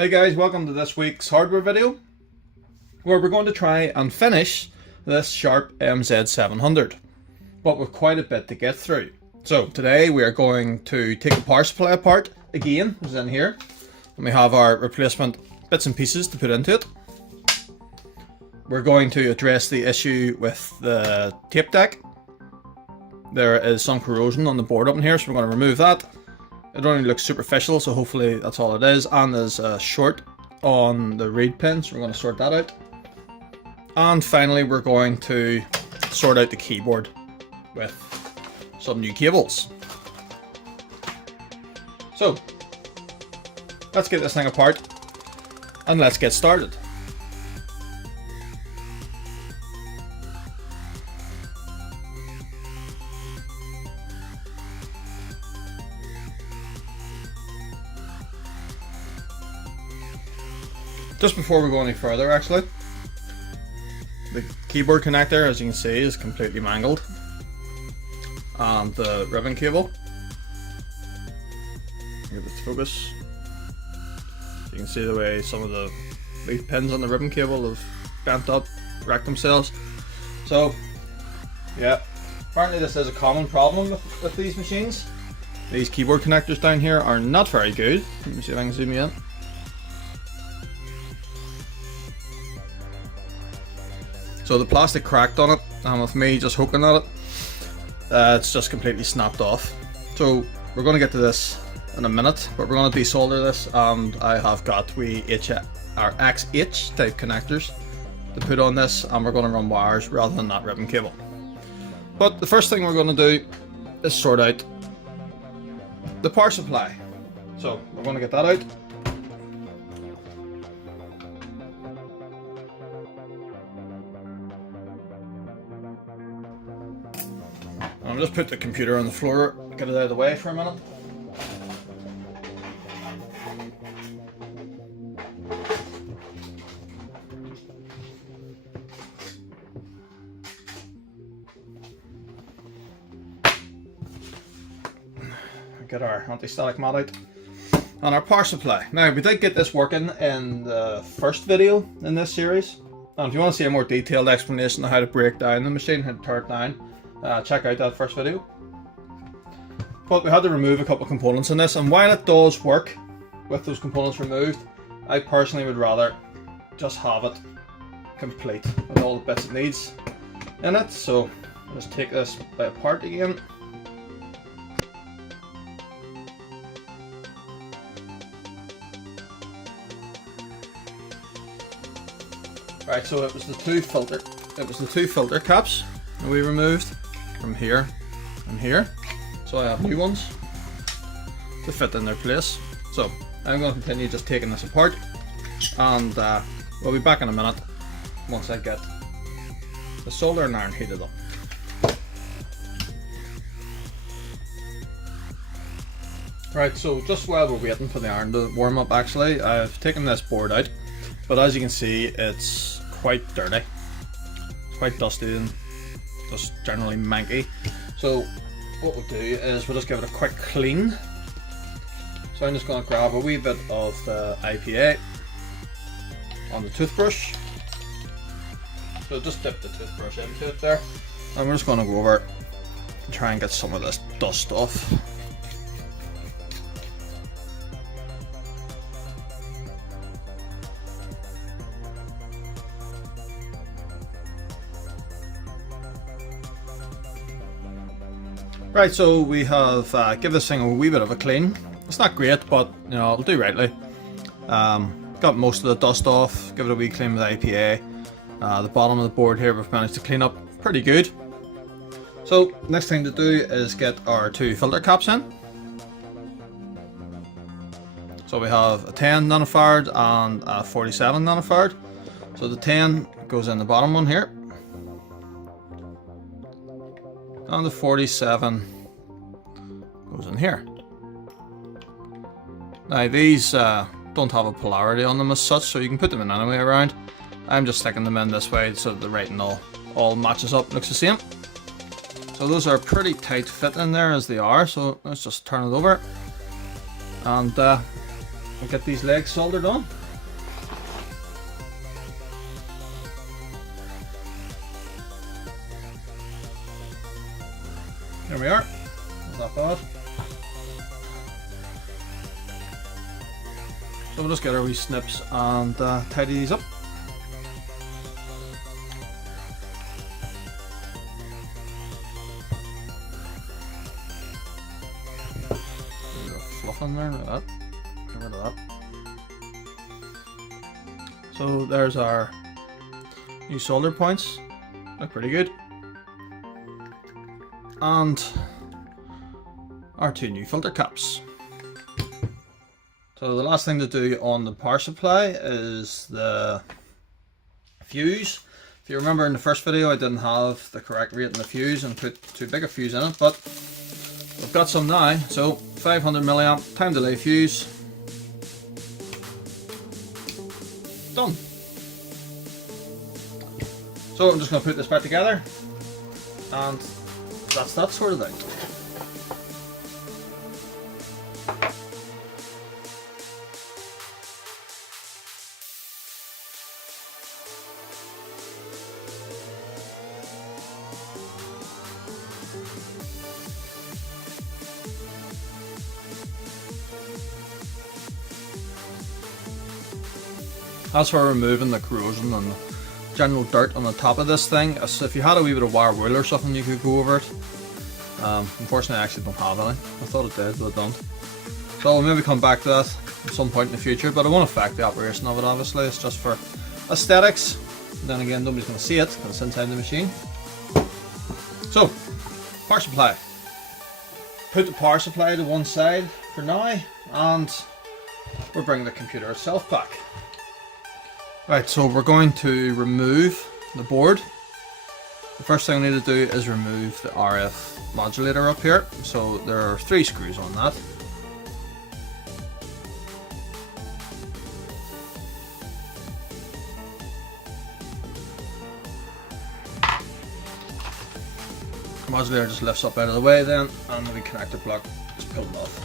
Hey guys, welcome to this week's hardware video where we're going to try and finish this Sharp MZ-700, but with quite a bit to get through. So today we are going to take the power supply apart again, which is in here, and we have our replacement bits and pieces to put into it. We're going to address the issue with the tape deck. There is some corrosion on the board up in here, so we're going to remove that. It only looks superficial, so hopefully that's all it is. And there's a short on the reed pin, so we're going to sort that out. And finally, we're going to sort out the keyboard with some new cables. So, let's get this thing apart and let's get started. Just before we go any further, actually, the keyboard connector, as you can see, is completely mangled, and the ribbon cable, get this to focus, you can see the way some of the leaf pins on the ribbon cable have bent up, wrecked themselves. So yeah, apparently this is a common problem with these machines. These keyboard connectors down here are not very good. Let me see if I can zoom you in. So the plastic cracked on it, and with me just hooking at it, it's just completely snapped off. So we're going to get to this in a minute, but we're going to desolder this, and I have got our XH type connectors to put on this, and we're going to run wires rather than that ribbon cable. But the first thing we're going to do is sort out the power supply. So we're going to get that out. I'll just put the computer on the floor, get it out of the way for a minute. Get our anti-static mat out. And our power supply. Now, we did get this working in the first video in this series. And if you want to see a more detailed explanation of how to break down the machine, how to tear it down, check out that first video. But we had to remove a couple of components in this, and while it does work with those components removed, I personally would rather just have it complete with all the bits it needs in it. So let's take this apart again. Right, so it was the two filter caps that we removed from here and here. So I have new ones to fit in their place. So I'm going to continue just taking this apart, and we'll be back in a minute once I get the solder and iron heated up. Right, so just while we're waiting for the iron to warm up, actually, I've taken this board out, but as you can see, it's quite dirty. It's quite dusty and just generally manky. So what we'll do is we'll just give it a quick clean. So I'm just going to grab a wee bit of the IPA on the toothbrush. So just dip the toothbrush into it there, and we're just going to go over and try and get some of this dust off. Right, so we have give this thing a wee bit of a clean. It's not great, but you know, it'll do rightly. Got most of the dust off, give it a wee clean with IPA. The bottom of the board here we've managed to clean up pretty good. So next thing to do is get our two filter caps in. So we have a 10 nanofarad and a 47 nanofarad. So the 10 goes in the bottom one here, and the 47 goes in here. Now these don't have a polarity on them as such, so you can put them in any way around. I'm just sticking them in this way so the writing all matches up, looks the same. So those are pretty tight fit in there as they are, so let's just turn it over and I'll get these legs soldered on. There we are. Not bad. So we'll just get our wee snips and tidy these up. Fluff in there, like that. Get rid of that. So there's our new solder points. Look pretty good. And our two new filter caps. So the last thing to do on the power supply is the fuse. If you remember in the first video I didn't have the correct rate in the fuse and put too big a fuse in it, but we've got some now. So 500 milliamp time delay fuse. Done. So I'm just going to put this back together and that's that sorted out. As for removing the corrosion and general dirt on the top of this thing, as if you had a wee bit of wire wool or something you could go over it. Unfortunately I actually don't have any. I thought it did, but I don't. So I'll maybe come back to that at some point in the future, but it won't affect the operation of it obviously. It's just for aesthetics. Then again, nobody's going to see it because it's inside the machine. So, power supply. Put the power supply to one side for now, and we'll bring the computer itself back. Right, so we're going to remove the board. The first thing we need to do is remove the Rf modulator up here. So there are 3 screws on that. The modulator just lifts up out of the way then, and the connector block is pulled off.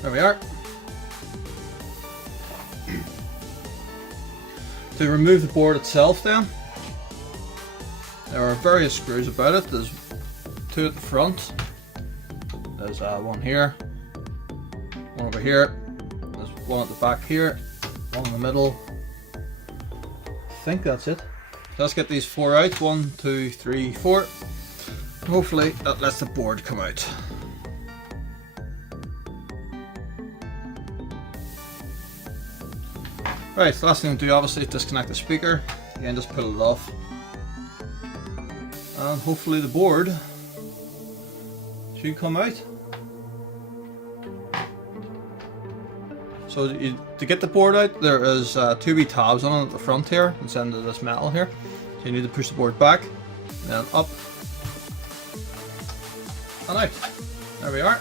There we are. To remove the board itself then, there are various screws about it. There's 2 at the front, there's one here, one over here, there's one at the back here, one in the middle. I think that's it. Let's get these 4 out, 1, 2, 3, 4. Hopefully that lets the board come out. Right, the last thing to do obviously is disconnect the speaker. Again, just pull it off. And hopefully the board should come out. So to get the board out, there is 2 wee tabs on it at the front here, instead of this metal here. So you need to push the board back, then up, and out. There we are.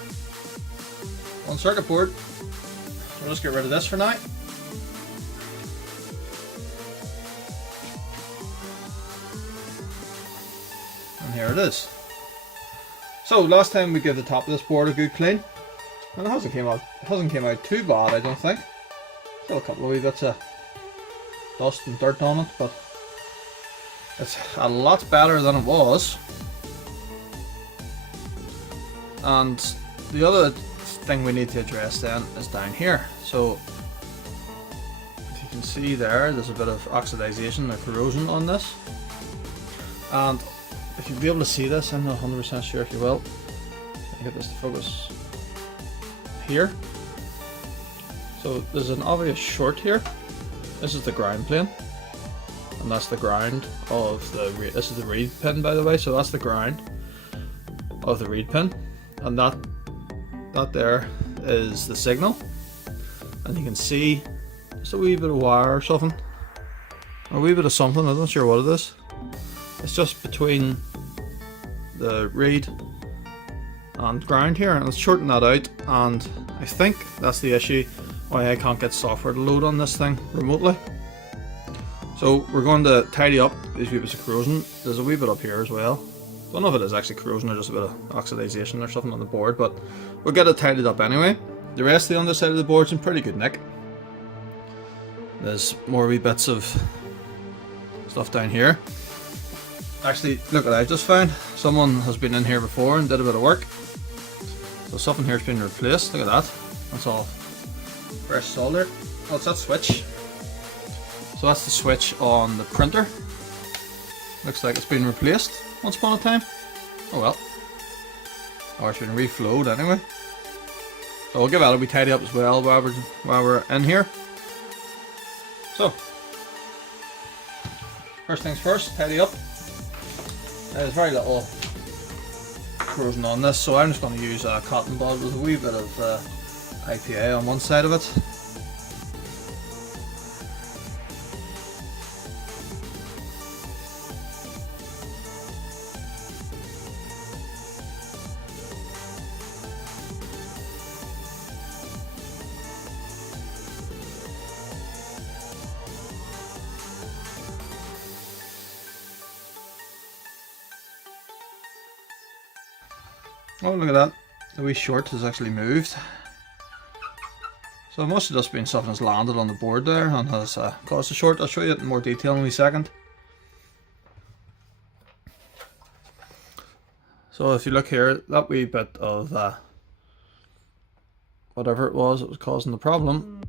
One circuit board. So we'll just get rid of this for now. Here it is. So last time we gave the top of this board a good clean, and it hasn't came out too bad, I don't think. Still a couple of wee bits of dust and dirt on it, but it's a lot better than it was. And the other thing we need to address then is down here. So if you can see there's a bit of oxidization or corrosion on this, and if you'll be able to see this, I'm not 100% sure if you will. I'll get this to focus here. So there's an obvious short here. This is the ground plane, and that's the ground of the this is the reed pin, by the way. So that's the ground of the reed pin, and that there is the signal. And you can see just a wee bit of wire or something, or a wee bit of something. I'm not sure what it is. It's just between the reed and ground here, and let's shorten that out, and I think that's the issue why I can't get software to load on this thing remotely. So we're going to tidy up these wee bits of corrosion. There's a wee bit up here as well. I don't know if it is actually corrosion or just a bit of oxidization or something on the board, but we'll get it tidied up anyway. The rest of the underside of the board's in pretty good nick. There's more wee bits of stuff down here. Actually, look what I've just found. Someone has been in here before and did a bit of work. So something here's been replaced. Look at that. That's all fresh solder. Oh, it's that switch. So that's the switch on the printer. Looks like it's been replaced once upon a time. Oh well. Or it's been reflowed anyway. So we'll give that a wee tidy up as well while we're in here. So, first things first, tidy up. There's very little corrosion on this, so I'm just going to use a cotton bud with a wee bit of IPA on one side of it. Oh, look at that. The wee short has actually moved. So it must have just been something that's landed on the board there and has caused a short. I'll show you it in more detail in a wee second. So if you look here, that wee bit of whatever it was that was causing the problem,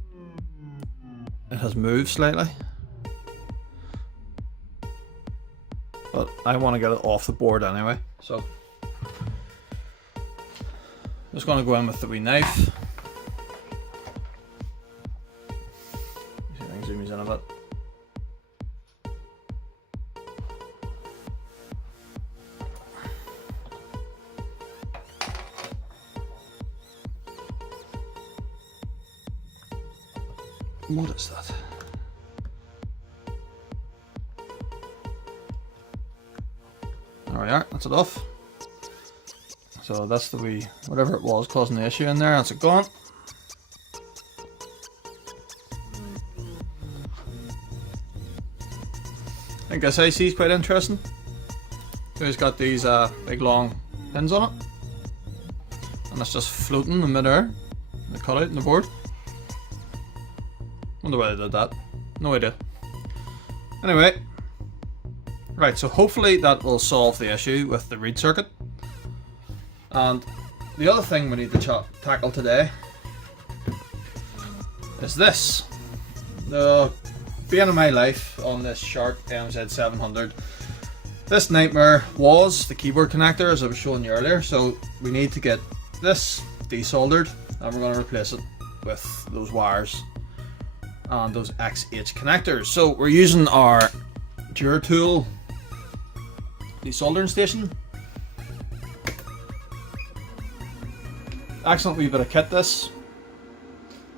it has moved slightly. But I want to get it off the board anyway, so just going to go in with the wee knife. See if I can zoom these in a bit. What is that? There we are, that's it off. So that's the wee, whatever it was causing the issue in there, that's it gone. I think this IC is quite interesting. So it's got these big long pins on it. And it's just floating in mid-air. They cut out in the board. Wonder why they did that. No idea. Anyway. Right, so hopefully that will solve the issue with the reed circuit. And the other thing we need to tackle today is this. The bane of my life on this Sharp MZ-700. This nightmare was the keyboard connector, as I was showing you earlier, so we need to get this desoldered and we're going to replace it with those wires and those XH connectors. So we're using our Duratool desoldering station. Excellent wee bit of kit this.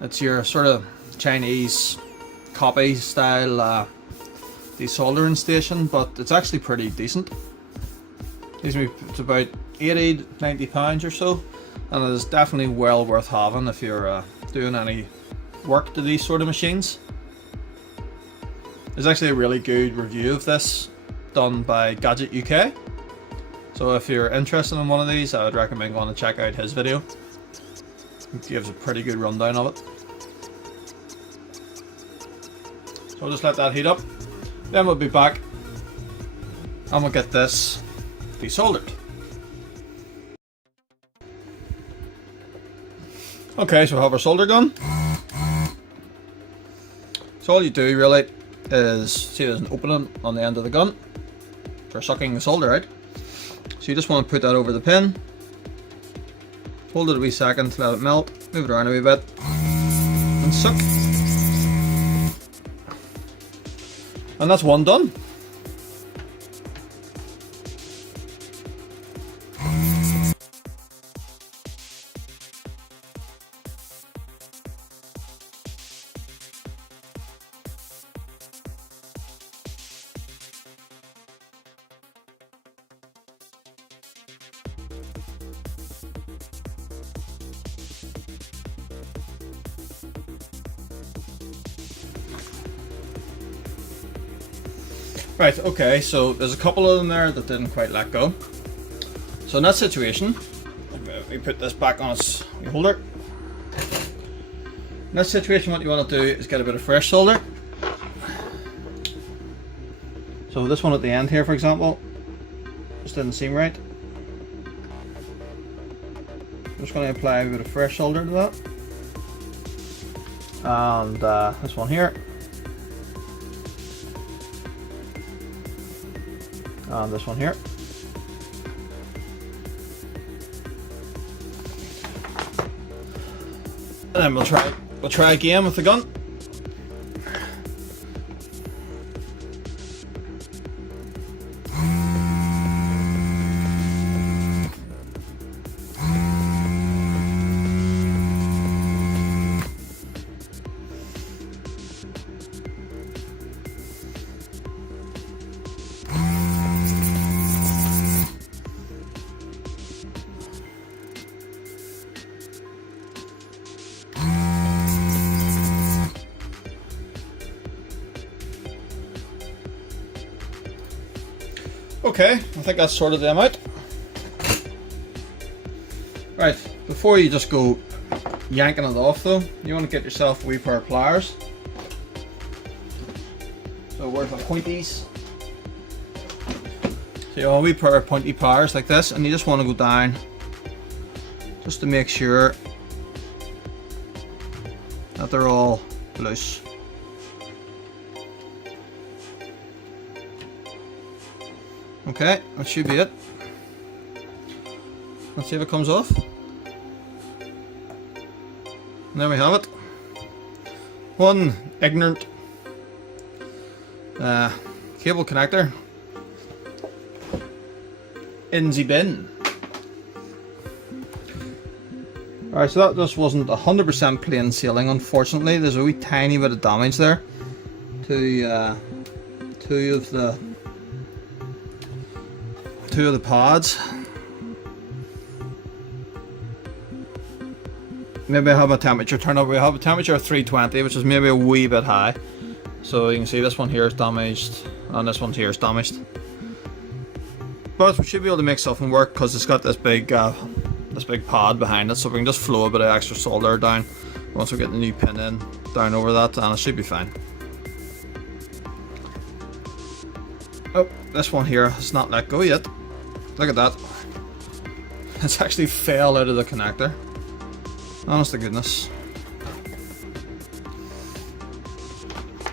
It's your sort of Chinese copy style desoldering station, but it's actually pretty decent. It's about 80-90 pounds or so, and it is definitely well worth having if you're doing any work to these sort of machines. There's actually a really good review of this done by Gadget UK, so if you're interested in one of these, I would recommend going to check out his video. It gives a pretty good rundown of it. So I'll just let that heat up, then we'll be back and we'll get this desoldered. Okay, so we have our solder gun. So all you do really is, see there's an opening on the end of the gun for sucking the solder out. So you just want to put that over the pin, hold it a wee second, let it melt, move it around a wee bit, and suck. And that's one done. Right, okay, so there's a couple of them there that didn't quite let go. So in that situation, we put this back on its holder. In this situation, what you want to do is get a bit of fresh solder. So this one at the end here, for example, just didn't seem right. I'm just going to apply a bit of fresh solder to that. And this one here. And this one here. And then we'll try again with the gun. Okay, I think that's sorted them out. Right, before you just go yanking it off though, you want to get yourself a wee pair of pliers. So worth of pointies. So you have a wee pair of pointy pliers like this, and you just want to go down just to make sure that they're all loose. Okay, that should be it. Let's see if it comes off. And there we have it. One ignorant cable connector in the bin. Alright, so that just wasn't 100% plain sailing, unfortunately. There's a wee tiny bit of damage there to two of the pods. Maybe I have a temperature turn up. We have a temperature of 320, which is maybe a wee bit high. So you can see this one here is damaged, and this one here is damaged. But we should be able to make something work because it's got this big pod behind it, so we can just flow a bit of extra solder down once we get the new pin in down over that, and it should be fine. Oh, this one here has not let go yet. Look at that. It's actually fell out of the connector. Honest to goodness.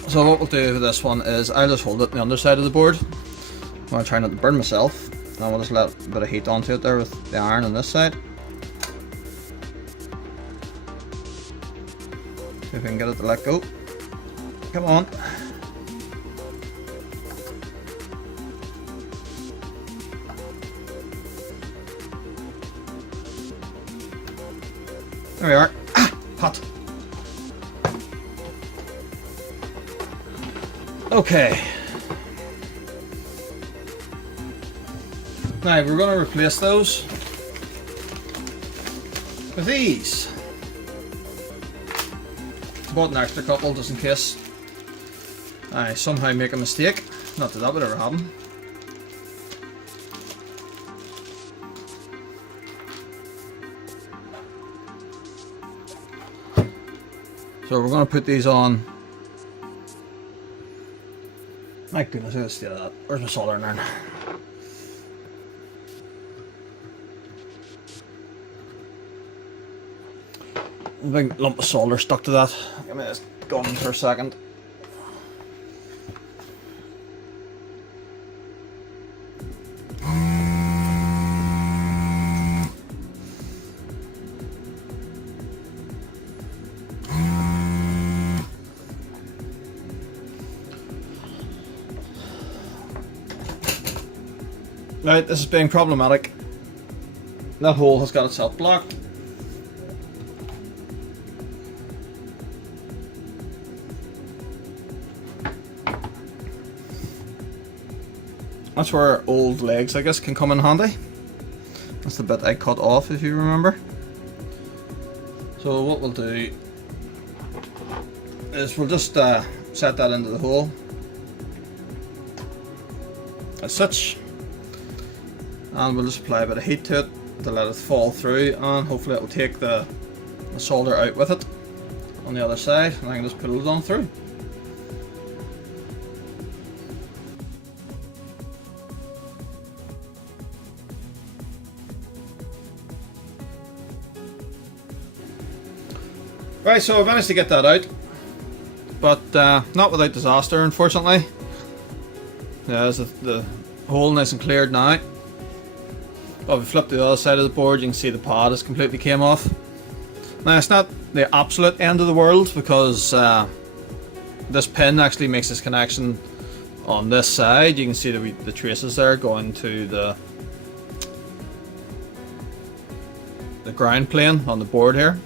So what we'll do with this one is I'll just hold it on the underside of the board. I'm going to try not to burn myself. And we'll just let a bit of heat onto it there with the iron on this side. See if we can get it to let go. Come on. There we are. Ah, hot. Okay. Now we're going to replace those with these. Bought an extra couple just in case I somehow make a mistake. Not that that would ever happen. So we're going to put these on. My goodness, let's do that. Where's my soldering iron? A big lump of solder stuck to that. Give me this gun for a second. Right, this is being problematic. That hole has got itself blocked. That's where old legs, I guess, can come in handy. That's the bit I cut off, if you remember. So what we'll do is we'll just set that into the hole as such. And we'll just apply a bit of heat to it to let it fall through, and hopefully it will take the solder out with it on the other side, and I can just pull it on through. Right, so I managed to get that out, but not without disaster, unfortunately. Yeah, there's the hole nice and cleared now. But if we flip to the other side of the board, you can see the pod has completely came off. Now, it's not the absolute end of the world, because this pin actually makes this connection on this side. You can see the traces there going to the ground plane on the board here.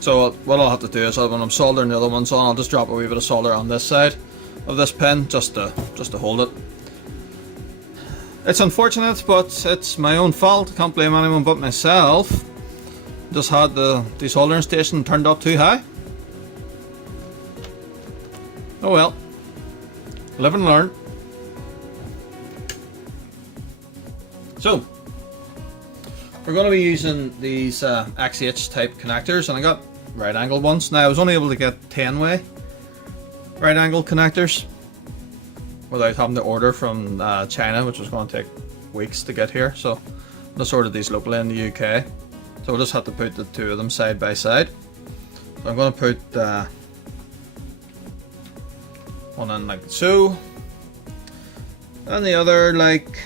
So what I'll have to do is, when I'm soldering the other ones on, I'll just drop a wee bit of solder on this side of this pin just to hold it. It's unfortunate, but it's my own fault. I can't blame anyone but myself. Just had the desoldering station turned up too high. Oh well. Live and learn. So we're going to be using these Axial type connectors, and I got right angle ones. Now I was only able to get 10-way right angle connectors without having to order from China, which was going to take weeks to get here. So I just ordered these locally in the UK. So we'll just have to put the two of them side by side. So I'm going to put one in like so, and the other like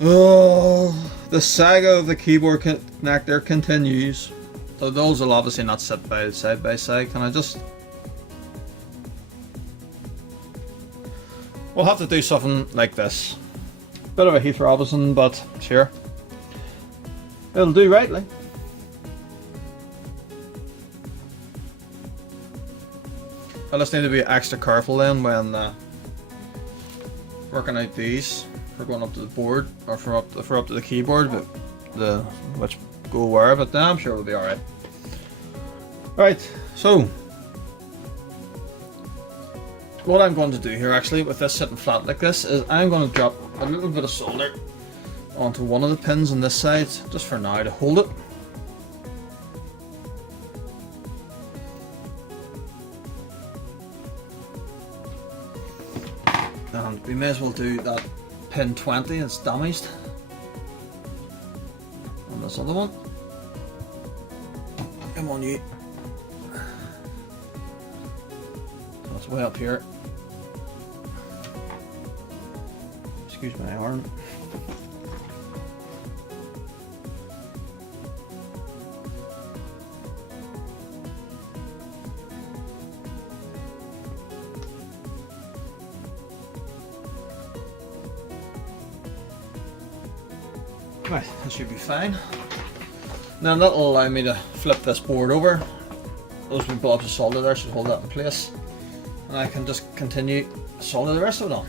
Oh, the saga of the keyboard connector continues. So those will obviously not sit side by side. Can I just... We'll have to do something like this. Bit of a Heath Robinson, but sure. It'll do rightly. I just need to be extra careful then when working out these. For going up to the board, or for up to the keyboard, but which go where, but I'm sure it'll be alright. Right, so what I'm going to do here actually with this sitting flat like this is I'm going to drop a little bit of solder onto one of the pins on this side, just for now to hold it. And we may as well do that pin 20, it's damaged. And this other one. Come on, you. That's way up here. Excuse my arm. Right, that should be fine. Now that'll allow me to flip this board over. Those wee blobs of solder there should hold that in place. And I can just continue to solder the rest of it on.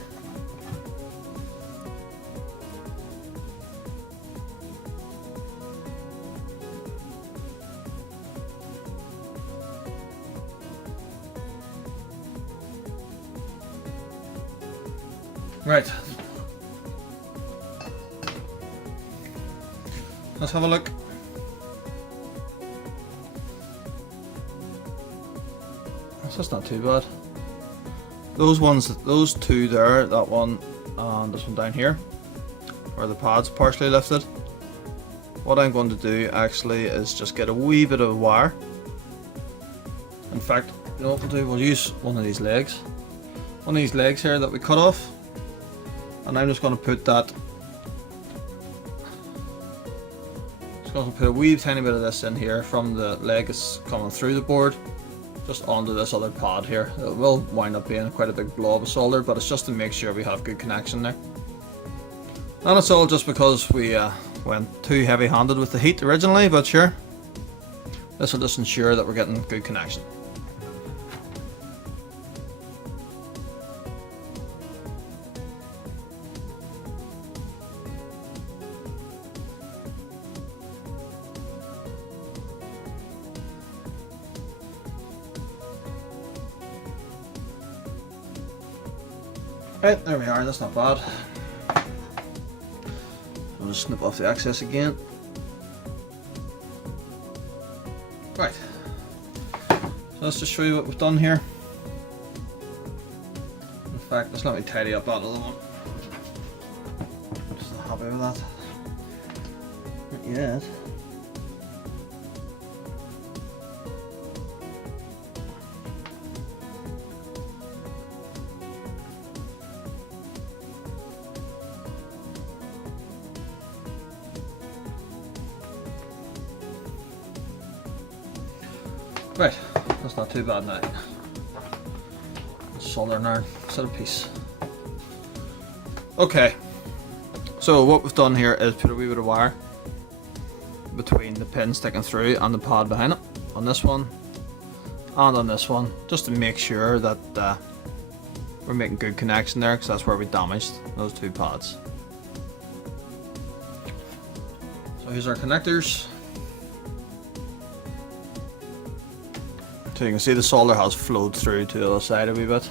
Right. Let's have a look. That's not too bad. Those two there, that one and this one down here, where the pad's partially lifted. What I'm going to do actually is just get a wee bit of wire. In fact, you know what we'll do? We'll use one of these legs. One of these legs here that we cut off. And I'm just going to put that. Just going to put a wee tiny bit of this in here from the leg that's coming through the board, just onto this other pad here. It will wind up being quite a big blob of solder, but it's just to make sure we have good connection there. And it's all just because we went too heavy-handed with the heat originally, but sure, this will just ensure that we're getting good connection. Right, there we are, that's not bad. going to snip off the access again. Right, so let's just show you what we've done here. In fact, let's let me tidy up that other one. Just not happy with that. Not yet. Right, that's not too bad now. Solder now, set a piece. Okay, so what we've done here is put a wee bit of wire between the pin sticking through and the pad behind it, on this one and on this one, just to make sure that we're making good connection there, because that's where we damaged those two pads. So here's our connectors. So you can see the solder has flowed through to the other side a wee bit.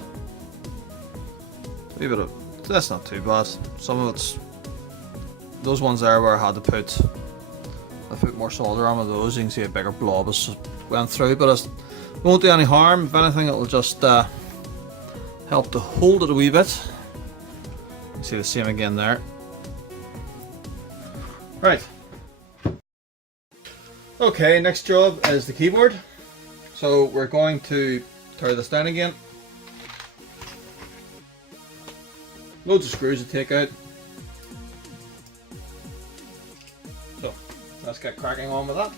That's not too bad. Some of it's, those ones there where I had to put more solder on with those, you can see a bigger blob has went through, but it won't do any harm. If anything, it will just help to hold it a wee bit. You can see the same again there. Right. Okay, next job is the keyboard. So we're going to tear this down again. Loads of screws to take out. So let's get cracking on with that.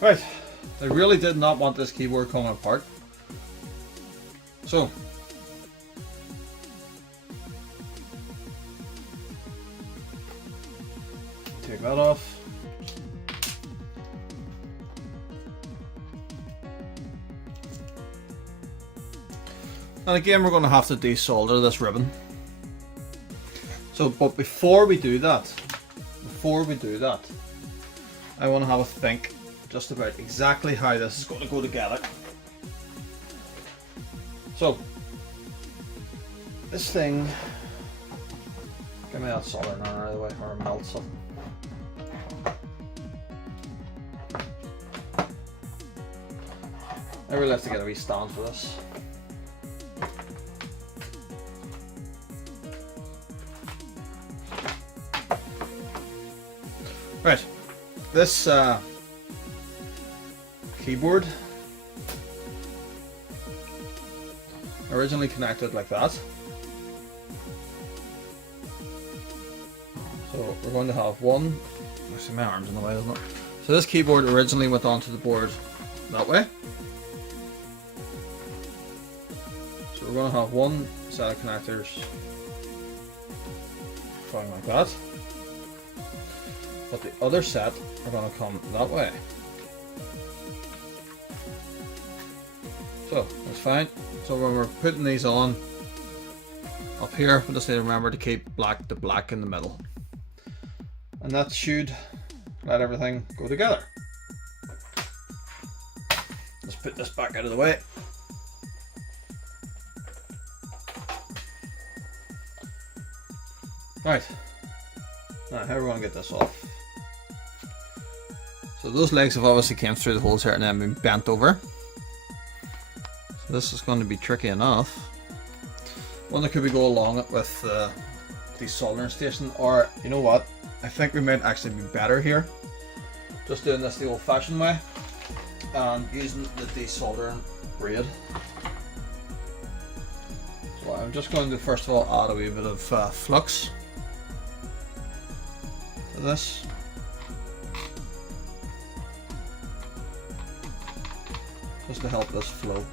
Right, I really did not want this keyboard coming apart. So take that off. And again, we're going to have to desolder this ribbon. So, but before we do that, I want to have a think just about exactly how this is going to go together. So, this thing, give me that solder now out of the way or melt something. I really have to get a wee stand for this. Right, this keyboard originally connected like that. So we're going to have one, I see my arm's in the way, isn't it? So this keyboard originally went onto the board that way. So we're going to have one set of connectors going like that. But the other set are going to come that way. So that's fine. So when we're putting these on up here, we just need to remember to keep the black in the middle. And that should let everything go together. Let's put this back out of the way. Right. Now how are we going to get this off? So those legs have obviously came through the holes here and then been bent over. So this is going to be tricky enough. Wonder could we go along it with the soldering station, or you know what? I think we might actually be better here, just doing this the old-fashioned way and using the desoldering braid. So I'm just going to first of all add a wee bit of flux to this. Just to help this flow.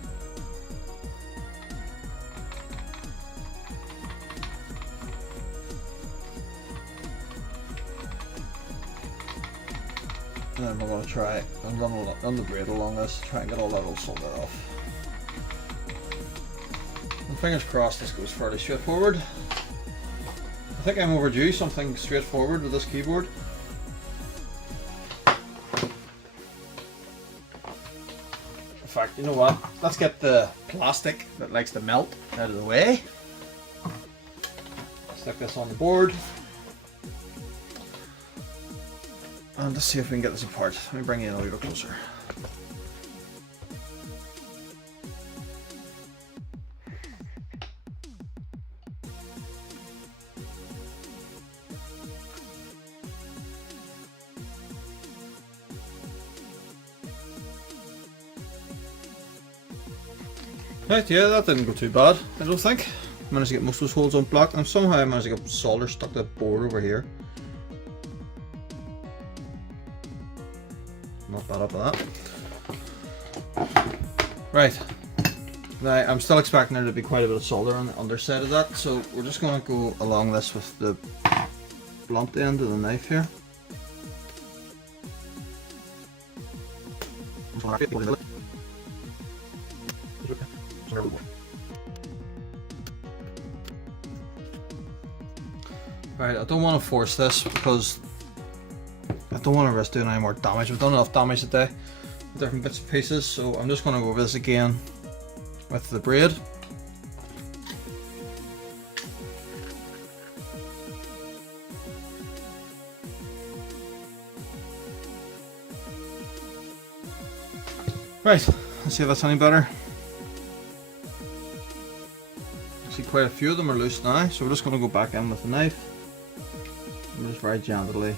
And then we're going to try and run the braid along this, try and get all that old solder off. And fingers crossed this goes fairly straightforward. I think I'm overdue something straightforward with this keyboard. you know what? Let's get the plastic that likes to melt out of the way. Stick this on the board. And let's see if we can get this apart. Let me bring you in a little bit closer. Right, yeah, that didn't go too bad, I don't think. Managed to get most of those holes unblocked, and somehow I managed to get solder stuck to the board over here. Not bad up with that. Right. Now, I'm still expecting there to be quite a bit of solder on the underside of that, so we're just going to go along this with the blunt end of the knife here. Right, I don't want to force this because I don't want to risk doing any more damage. We've done enough damage today with different bits and pieces, so I'm just going to go over this again with the braid. Right, let's see if that's any better. See, quite a few of them are loose now, so we're just going to go back in with the knife. I'm just very gently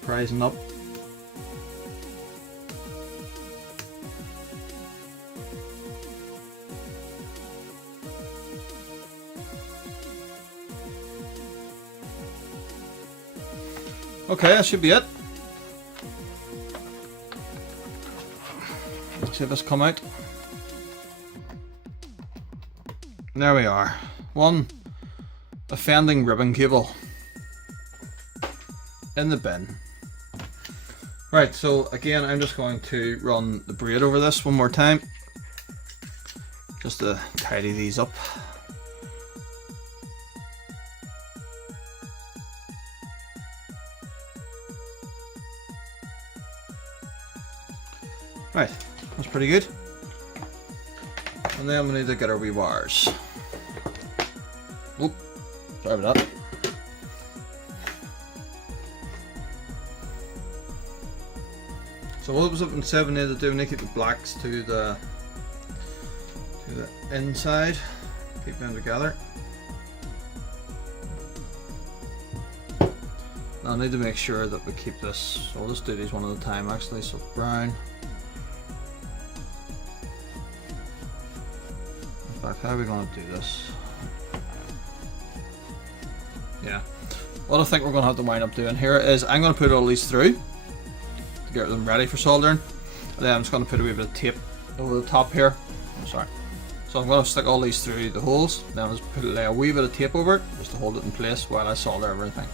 prising up. Okay, that should be it. Let's see this come out. There we are. One offending ribbon cable in the bin. Right, so again, I'm just going to run the braid over this one more time, just to tidy these up. Right, that's pretty good. And then we need to get our wee wires. Oop, sorry about that. So what was up in 700 to do, we need to keep the blacks to the inside, keep them together. Now I need to make sure that we keep this, so I'll just do these one at a time actually, so brown. In fact, how are we going to do this? Yeah, what I think we're going to have to wind up doing here is I'm going to put all these through to get them ready for soldering, and then I'm just going to put a wee bit of tape over the top here. I'm sorry. So I'm going to stick all these through the holes, then I'll just lay a wee bit of tape over it just to hold it in place while I solder everything.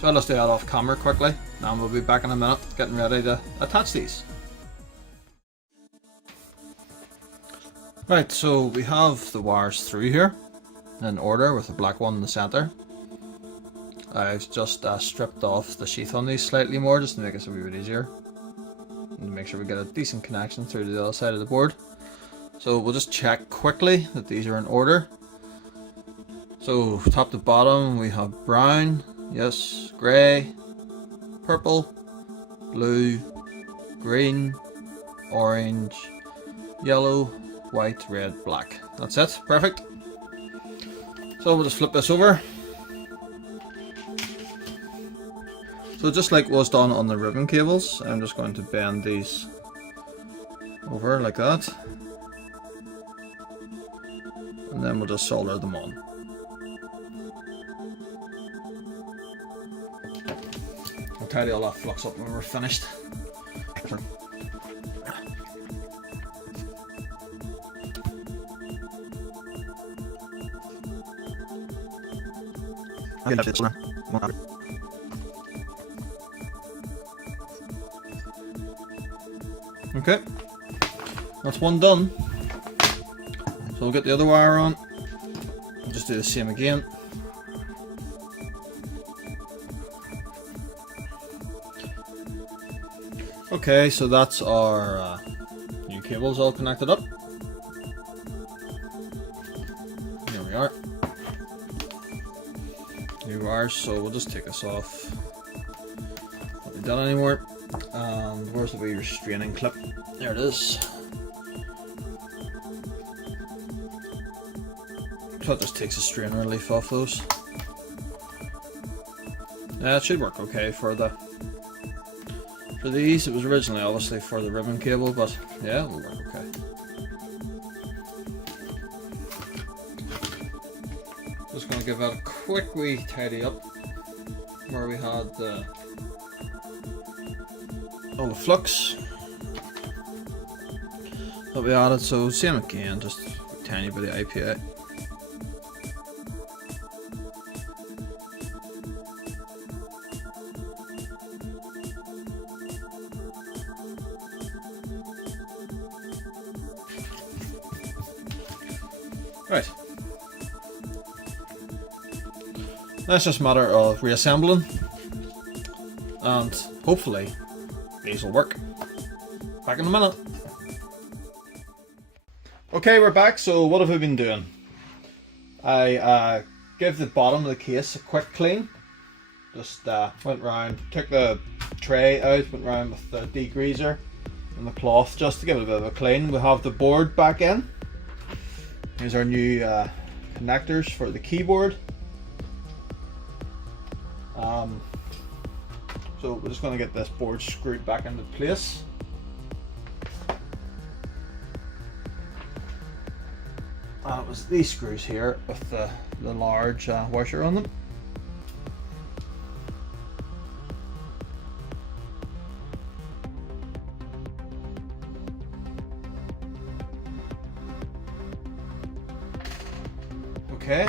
So let's do that off camera quickly, and we'll be back in a minute getting ready to attach these. Right, so we have the wires through here in order with the black one in the center. I've just stripped off the sheath on these slightly more just to make it a wee bit easier and to make sure we get a decent connection through to the other side of the board. So we'll just check quickly that these are in order. So top to bottom we have brown, yes, grey, purple, blue, green, orange, yellow, white, red, black. That's it, perfect. So we'll just flip this over. So just like was done on the ribbon cables, I'm just going to bend these over like that, and then we'll just solder them on. I'll tidy all that flux up when we're finished. Okay, that's one done. So we'll get the other wire on. We'll just do the same again. Okay, so that's our new cables all connected up. There we are. New wires, so we'll just take this off. Not done anymore. And where's the wee restraining clip? There it is. So it just takes the strain relief off those. Yeah, it should work okay for these. It was originally obviously for the ribbon cable, but yeah, it'll work okay. Just going to give that a quick wee tidy up where we had all the flux that we added. So same again, just a tiny bit of IPA. Right. Now it's just a matter of reassembling, and hopefully these will work. Back in a minute. Okay, we're back. So what have we been doing? I gave the bottom of the case a quick clean. Just went round, took the tray out, went round with the degreaser and the cloth just to give it a bit of a clean. We have the board back in. Here's our new connectors for the keyboard. So we're just going to get this board screwed back into place. It was these screws here with the large washer on them. Okay,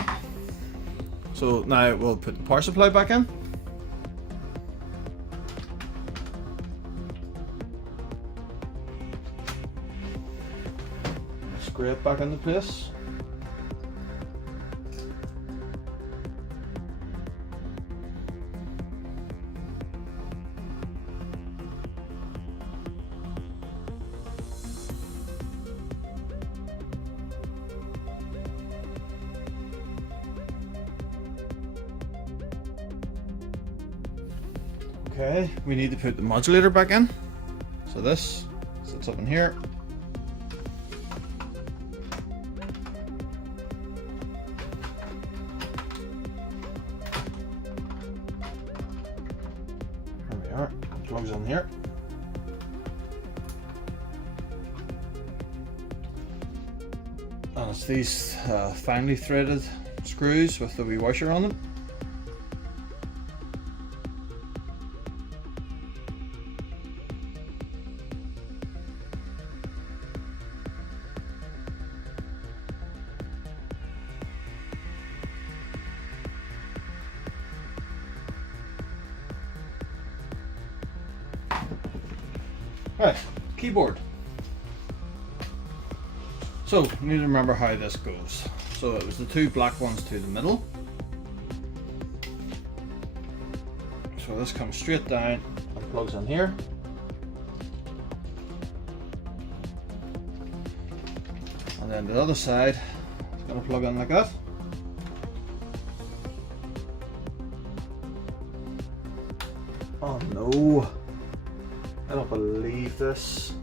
so now we'll put the power supply back in. Screw it back into place. Okay, we need to put the modulator back in. So this sits up in here. There we are, plugs in here. And it's these finely threaded screws with the wee washer on them. Right, keyboard. So, you need to remember how this goes. So it was the two black ones to the middle. So this comes straight down and plugs in here. And then the other side is going to plug in like that. Oh no! I don't believe this.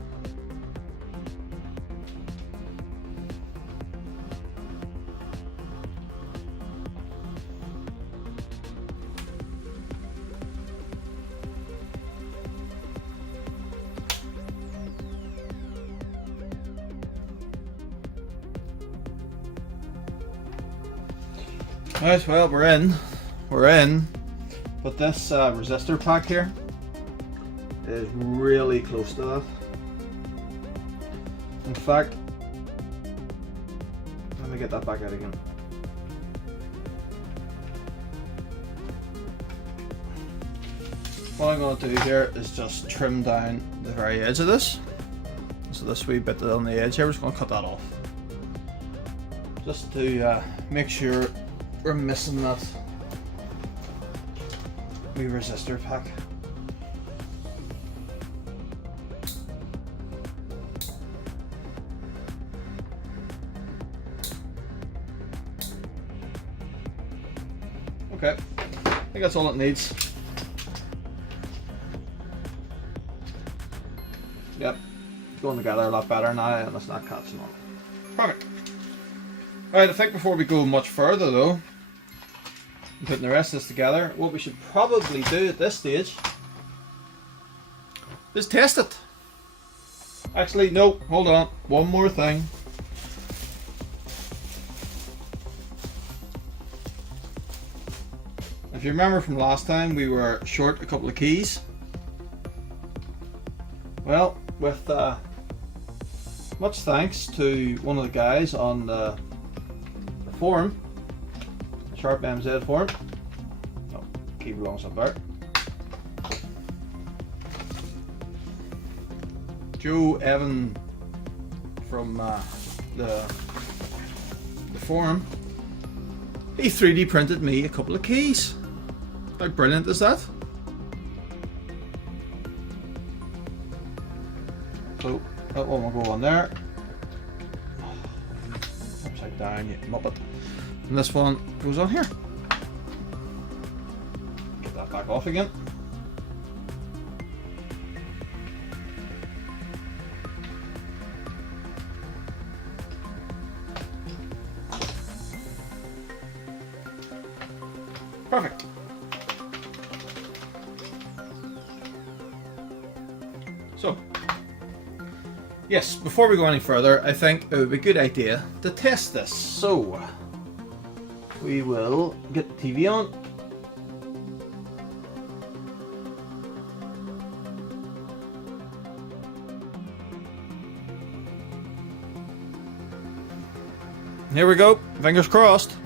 Right, well, we're in, but this resistor pack here is really close to that. In fact, let me get that back out again. What I'm going to do here is just trim down the very edge of this. So this wee bit on the edge here, we're just going to cut that off. Just to make sure we're missing that wee resistor pack. Okay, I think that's all it needs. Yep, it's going together a lot better now and it's not catching on. Perfect. Alright, I think before we go much further though, putting the rest of this together, what we should probably do at this stage is test it. Actually, no, hold on, one more thing. If you remember from last time, we were short a couple of keys. Well, with much thanks to one of the guys on the forum, the Sharp MZ forum. Oh, key belongs up there. Joe Evan from the forum, he 3D printed me a couple of keys. How brilliant is that? So that one will go on there. Upside down, you muppet. And this one goes on here. Get that back off again. Perfect. So, yes, before we go any further, I think it would be a good idea to test this. So, we will get the TV on. Here we go, fingers crossed.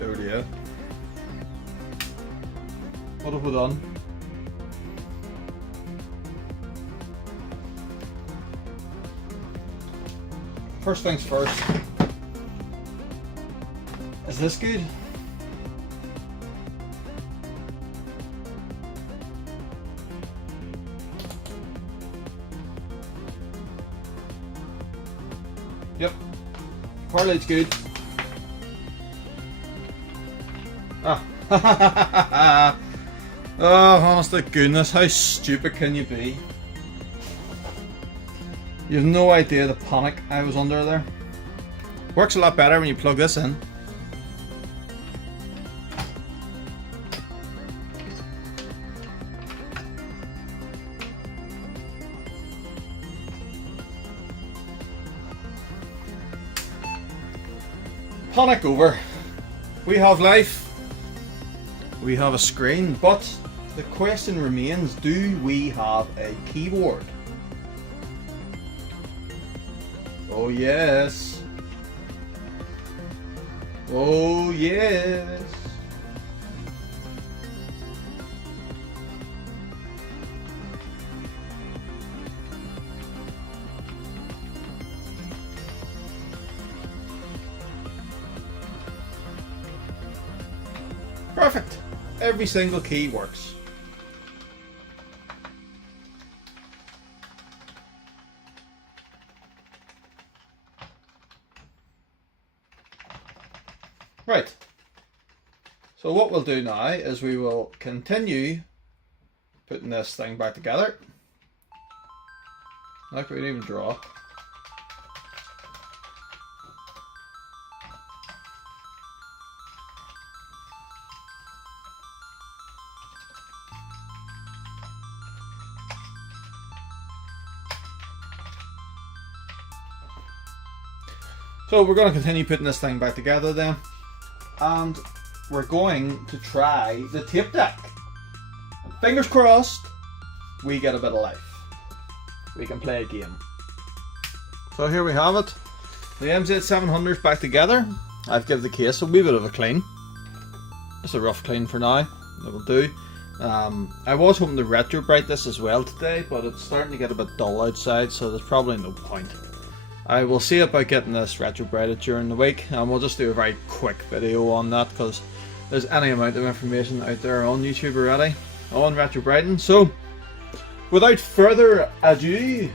Oh dear. What have we done? First things first. Is this good? Yep. Correlate's good. Ah. Oh, honest to goodness, how stupid can you be? You have no idea the panic I was under there. Works a lot better when you plug this in. Panic over. We have life. We have a screen, but the question remains, do we have a keyboard? Oh yes. Oh yes. Perfect. Every single key works. Right. So what we'll do now is we will continue putting this thing back together. Like we can even draw. So we're going to continue putting this thing back together then, and we're going to try the tape deck. Fingers crossed we get a bit of life. We can play a game. So here we have it. The MZ-700 is back together. I've given the case a wee bit of a clean. Just a rough clean for now. That will do. I was hoping to retrobrite this as well today, but it's starting to get a bit dull outside, so there's probably no point. I will see about getting this retrobrighted during the week, and we'll just do a very quick video on that because there's any amount of information out there on YouTube already on retrobrighting. So, without further ado,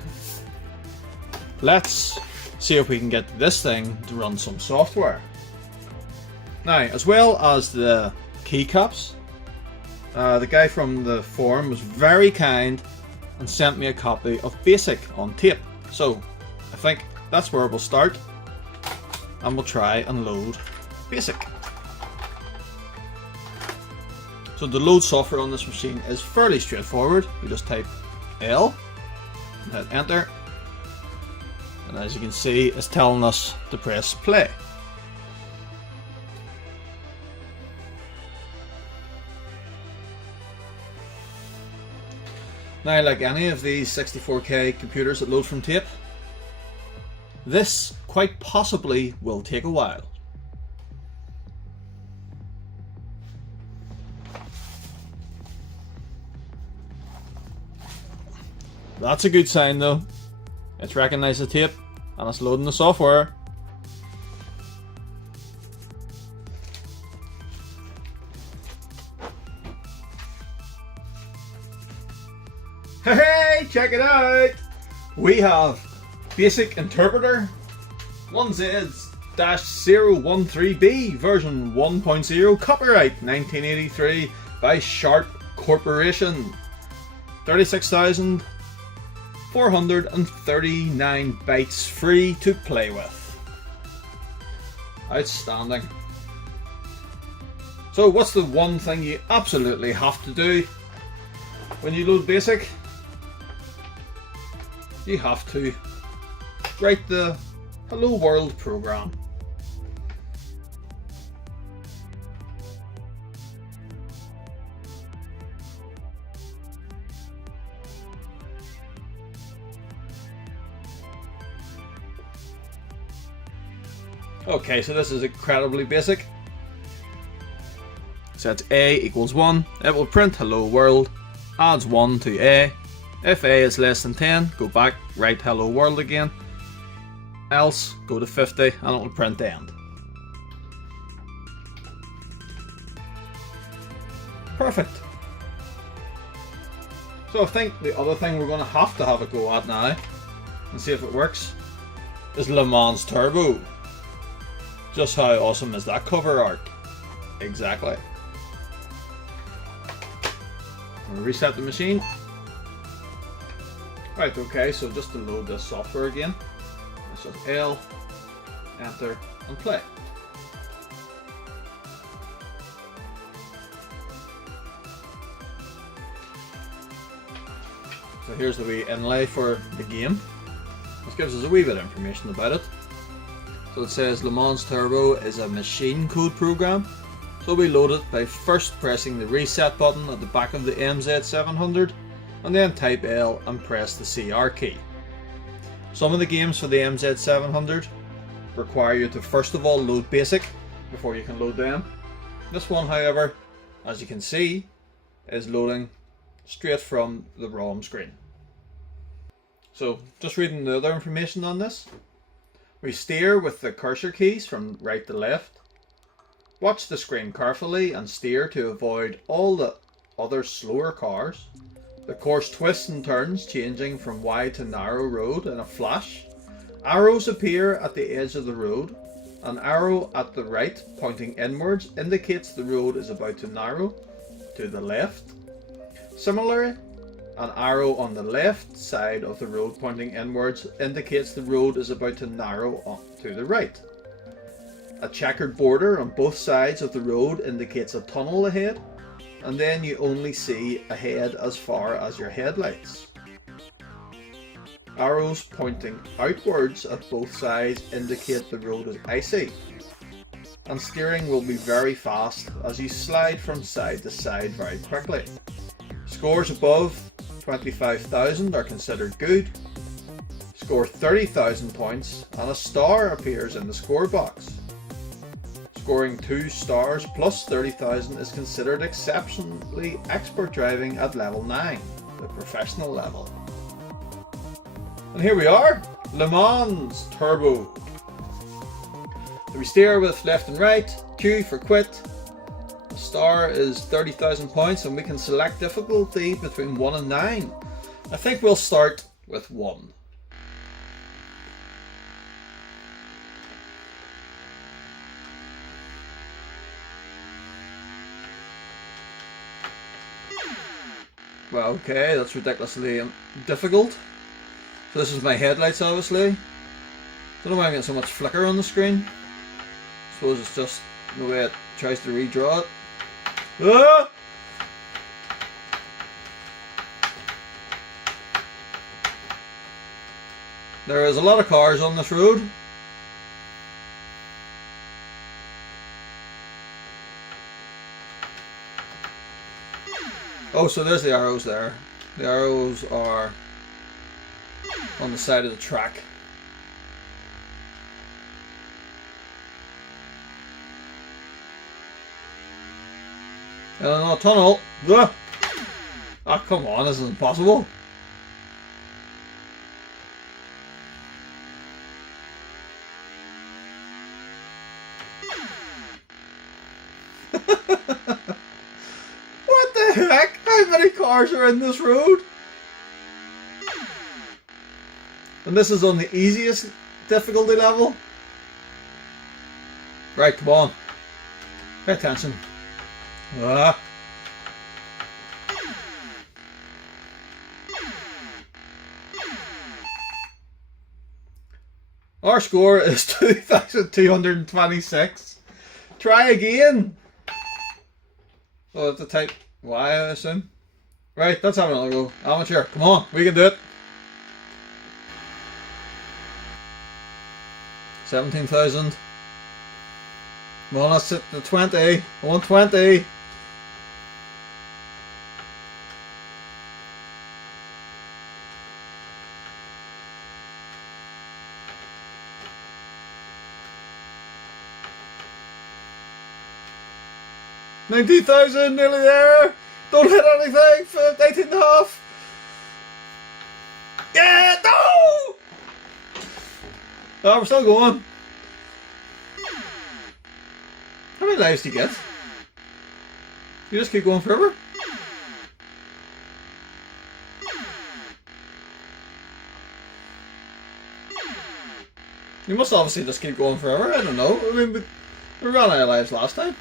let's see if we can get this thing to run some software. Now, as well as the keycaps, the guy from the forum was very kind and sent me a copy of BASIC on tape. So I think that's where we'll start, and we'll try and load BASIC. So the load software on this machine is fairly straightforward. We just type L and hit enter, and as you can see, it's telling us to press play. Now, like any of these 64K computers that load from tape, this quite possibly will take a while. That's a good sign though. It's recognised the tape and it's loading the software. Hey, check it out! We have BASIC Interpreter 1Z-013B version 1.0, copyright 1983 by Sharp Corporation. 36,439 bytes free to play with. Outstanding. So what's the one thing you absolutely have to do when you load BASIC? You have to write the Hello World program. Okay, so this is incredibly basic. Sets A equals 1, it will print hello world, adds 1 to A. If A is less than 10, go back, write hello world again. Else, go to 50 and it will print end. Perfect. So I think the other thing we're going to have a go at now, and see if it works, is Le Mans Turbo. Just how awesome is that cover art? Exactly. We'll reset the machine. Right, okay, so just to load this software again, let's just L, enter, and play. So here's the wee inlay for the game. This gives us a wee bit of information about it. So it says Le Mans Turbo is a machine code program. So we load it by first pressing the reset button at the back of the MZ-700 and then type L and press the CR key. Some of the games for the MZ-700 require you to first of all load BASIC before you can load them. This one, however, as you can see, is loading straight from the ROM screen. So just reading the other information on this. We steer with the cursor keys from right to left. Watch the screen carefully and steer to avoid all the other slower cars. The course twists and turns, changing from wide to narrow road in a flash. Arrows appear at the edge of the road. An arrow at the right pointing inwards indicates the road is about to narrow to the left. Similarly, an arrow on the left side of the road pointing inwards indicates the road is about to narrow to the right. A checkered border on both sides of the road indicates a tunnel ahead, and then you only see ahead as far as your headlights. Arrows pointing outwards at both sides indicate the road is icy, and steering will be very fast as you slide from side to side very quickly. Scores above 25,000 are considered good. Score 30,000 points and a star appears in the score box. Scoring 2 stars plus 30,000 is considered exceptionally expert driving at level 9, the professional level. And here we are, Le Mans Turbo. So we steer with left and right, Q for quit. The star is 30,000 points and we can select difficulty between 1 and 9. I think we'll start with 1. Well, okay, that's ridiculously difficult. So this is my headlights, obviously. Don't know why I'm getting so much flicker on the screen. I suppose it's just the way it tries to redraw it. Ah! There is a lot of cars on this road. Oh, so there's the arrows there. The arrows are on the side of the track. And a tunnel. Ah, oh, come on, this is impossible. What the heck? How many cars are in this road? And this is on the easiest difficulty level. Right, come on. Pay attention. Ah. Our score is 2,226. Try again. Oh, it's a type Y, I assume. Right, let's have another go. Amateur, come on, we can do it. 17,000. Come on, let's hit the 20. 120. $19,000, nearly there. Don't hit anything for 18.5. Yeah, no! Oh, we're still going. How many lives do you get? You just keep going forever? You must obviously just keep going forever. I don't know. I mean, we ran out of lives last time.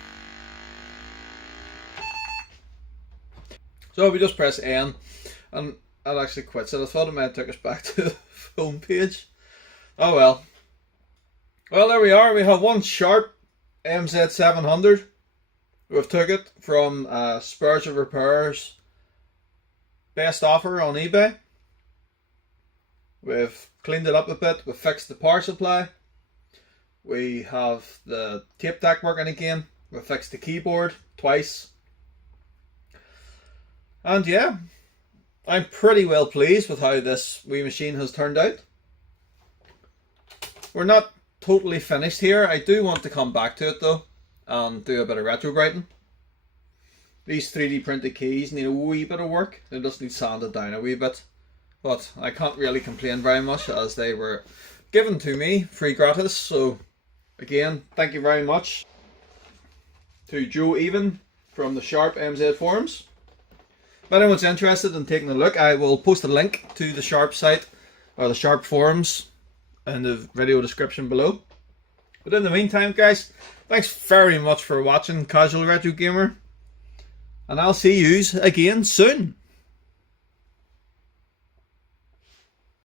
So we just press N and I'll actually quit. So I thought it might take us back to the home page. Oh well. Well, there we are. We have one sharp MZ-700. We've took it from Spares and Repairs best offer on eBay. We've cleaned it up a bit. We've fixed the power supply. We have the tape deck working again. We've fixed the keyboard twice. And yeah, I'm pretty well pleased with how this wee machine has turned out. We're not totally finished here. I do want to come back to it though and do a bit of retro grading. These 3D printed keys need a wee bit of work. They just need sanded down a wee bit. But I can't really complain very much as they were given to me free gratis. So again, thank you very much to Joe Even from the Sharp MZ forums. If anyone's interested in taking a look, I will post a link to the Sharp site or the Sharp forums in the video description below. But in the meantime, guys, thanks very much for watching Casual Retro Gamer, and I'll see yous again soon.